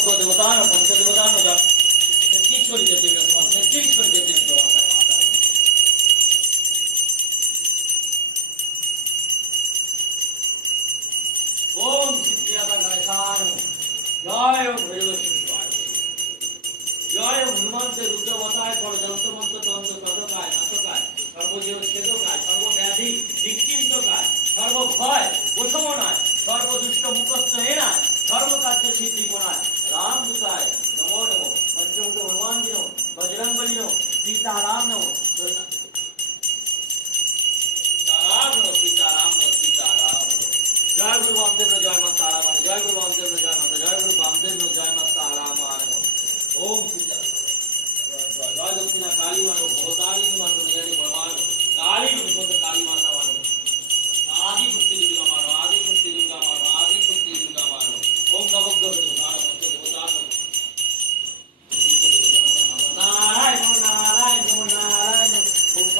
নবগ্য দেবতার পঞ্চদেবতার তেত্রিশ কোটি দেবদেবী তোমার 33 কোটি দেবদেবী তোমার মাতা। ওম সিদ্ধিদাতা গণেশায় নমঃ। জয় ওম ভৈরবেশ্বর জয় ওম হনুমন্তে রুদ্রবতায় পর যন্ত্রমন্ত্র তন্ত্র তদকায় নাটকায় সর্বজীব ছেদকায় সর্বব্যাধি নিশ্চিন্তকায় সর্বভয় প্রশমনায় সর্বদুষ্ট মুখস্থ হেনায় সর্বকার্য সিদ্ধিপনায় রামদূতায় নমো নমো। পঞ্চমুখ হনুমান জি নমঃ, বজরংবলী নমঃ, সীতারাম নমঃ, সীতারাম নমঃ, সীতারাম নমঃ, সীতারাম নমঃ। জয় গুরু বামদেব জয় মা তারা মানে, জয় গুরু বামদেব জয় মাতা, জয় গুরু বামদেব জয় মা তারা মানে। ओम सीता जय दक्षिणा काली मानो भवतारी मानो नियति भगवान काली रूप काली माता मानो आदि शक्ति दुर्गा मानो आदि शक्ति दुर्गा मानो आदि शक्ति दुर्गा मानो। ओम नवग्रह देवता पंच देवता नारायण नारायण नारायण।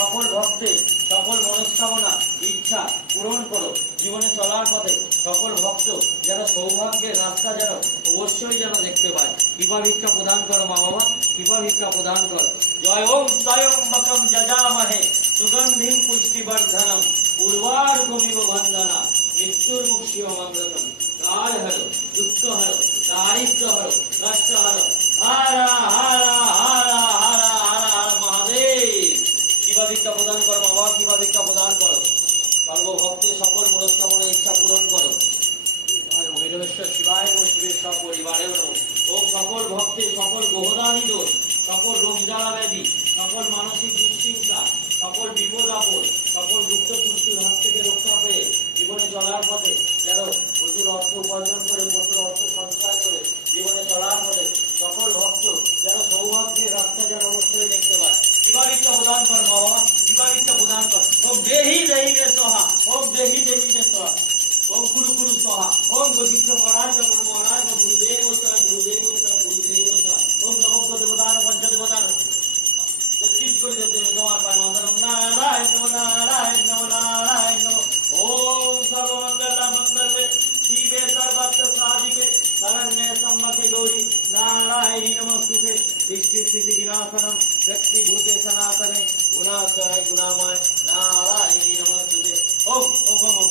সকল ভক্তের সকল মনস্কামনা ইচ্ছা পূরণ করো। জীবনে চলার পথে সকল ভক্ত যেন সৌভাগ্যের রাস্তা যেন অবশ্যই যেন দেখতে পায়। কৃপা ভিক্ষা প্রদান করো মা বাবা, কৃপা ভিক্ষা প্রদান করো। জয় ওম স্বয়ম্বকম যজামহে সুগন্ধিম পুষ্টিবর্ধনম উর্বারুকমিব বন্দনা মৃত্যুর মুক্ষীয় মঙ্গলম। কাল হরো দুঃখ হরো দারিদ্র হরো কষ্ট হরো হারা হারা হারা হারা হারা মহাদেব। কৃপা ভিক্ষা প্রদান করো বাবা, কৃপা ভিক্ষা প্রদান করো। সর্বভক্তের সকল মনস্কামনা ইচ্ছা পূরণ করো। ভৈরবেশ্বর শিবায় নমঃ, শিবের সব পরিবারে নমঃ। ওম সকল ভক্তের সকল গ্রহদানি দোষ, সকল রোগ জ্বালা ব্যাধি, সকল মানসিক দুশ্চিন্তা, সকল বিপদ আপদ, সকল দুঃখ মৃত্যুর হাত থেকে রক্ষা পেয়ে জীবনে চলার পথে যেন প্রচুর অর্থ উপার্জন করে প্রচুর অর্থ সঞ্চয় করে জীবনে চলার পথে সকল ভক্ত যেন সৌভাগ্যের রাস্তা যেন অবশ্যই দেখতে পায়। কৃপা ভিক্ষা প্রদান কর বাবা, কৃপা ভিক্ষা প্রদান কর। ওম দেহি দেহি নে সোহা, ওম দেহি দেহি নে সোহা, ओम गुरु गुरु स्वाहा, ओम गोविंद महाराज गुरु महाराज गुरुदेव गुरुदेव गुरुदेव। ओम नमो देवतान पंच देवतान तेत्रिश कोटि देवदेव तुम्हार पाय माता। नारायण नमो नारायण नमो नारायण नमो। ओम सर्वमंगल मंगले शिवे सर्वार्थ साधिके शरण्ये त्र्यंबके गौरी नारायणी नमोस्तुते। सृष्टि स्थिति विनाशनम शक्ति भूते सनातने गुणाशय गुणामय नारायणी नमोस्तुते। ओम ओम ओम।